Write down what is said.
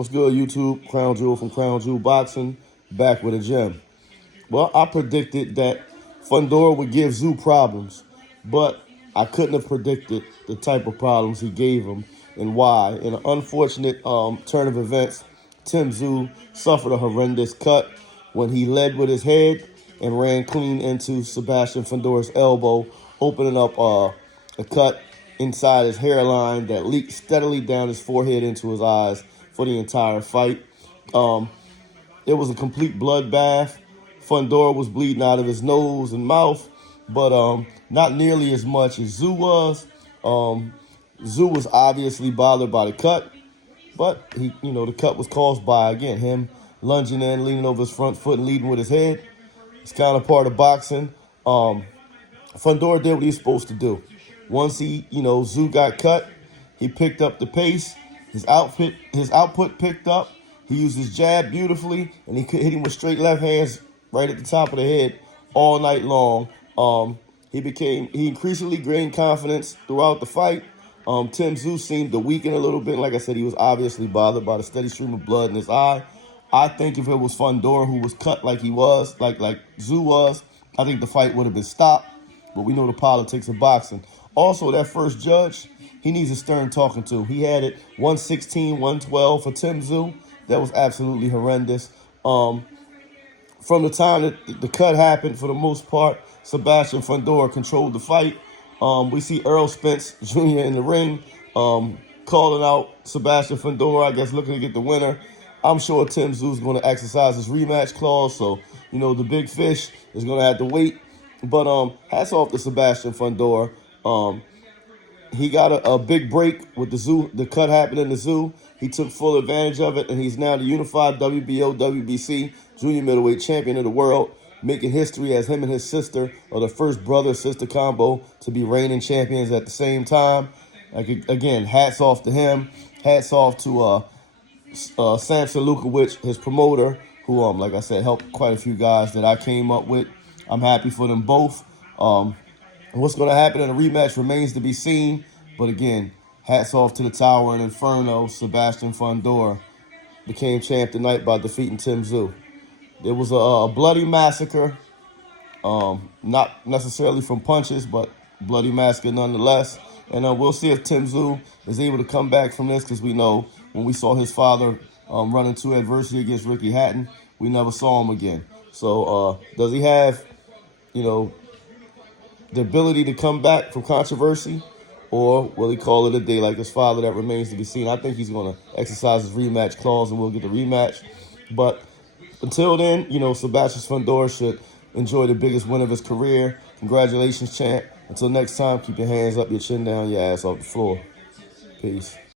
What's good, YouTube? Crown Jewel from Crown Jewel Boxing, back with a gem. Well, I predicted that Fundora would give Tszyu problems, but I couldn't have predicted the type of problems he gave him and why. In an unfortunate turn of events, Tim Tszyu suffered a horrendous cut when he led with his head and ran clean into Sabastian Fundora's elbow, opening up a cut inside his hairline that leaked steadily down his forehead into his eyes for the entire fight. It was a complete bloodbath. Fundora was bleeding out of his nose and mouth, but not nearly as much as Tszyu was. Tszyu was obviously bothered by the cut, but the cut was caused by, again, him lunging in, leaning over his front foot and leading with his head. It's kind of part of boxing. Fundora did what he's supposed to do. Once Tszyu got cut, he picked up the pace. His output picked up. He used his jab beautifully, and he could hit him with straight left hands right at the top of the head all night long. He increasingly gained confidence throughout the fight. Tim Tszyu seemed to weaken a little bit. Like I said, he was obviously bothered by the steady stream of blood in his eye. I think if it was Fundora who was cut like he was, like Tszyu was, I think the fight would have been stopped. But we know the politics of boxing. Also, that first judge, he needs a stern talking to. He had it 116, 112 for Tim Tszyu. That was absolutely horrendous. From the time that the cut happened, for the most part, Sabastian Fundora controlled the fight. We see Earl Spence Jr. in the ring calling out Sabastian Fundora, I guess looking to get the winner. I'm sure Tim Tszyu is going to exercise his rematch clause, so, the big fish is going to have to wait. But hats off to Sabastian Fundora. He got a big break with the cut happening to Tszyu. He took full advantage of it, and he's now the unified WBO, WBC junior middleweight champion of the world, making history as him and his sister are the first brother-sister combo to be reigning champions at the same time. Again, hats off to him. Hats off to Samson Lukowicz, his promoter, who, like I said, helped quite a few guys that I came up with. I'm happy for them both. What's going to happen in the rematch remains to be seen. But again, hats off to the Tower and Inferno. Sabastian Fundora became champ tonight by defeating Tim Tszyu. There was a bloody massacre. Not necessarily from punches, but bloody massacre nonetheless. And we'll see if Tim Tszyu is able to come back from this, because we know when we saw his father run into adversity against Ricky Hatton, we never saw him again. So does he have, the ability to come back from controversy, or will he call it a day like his father? That remains to be seen. I think he's going to exercise his rematch clause and we'll get the rematch. But until then, Sabastian Fundora should enjoy the biggest win of his career. Congratulations, champ. Until next time, keep your hands up, your chin down, your ass off the floor. Peace.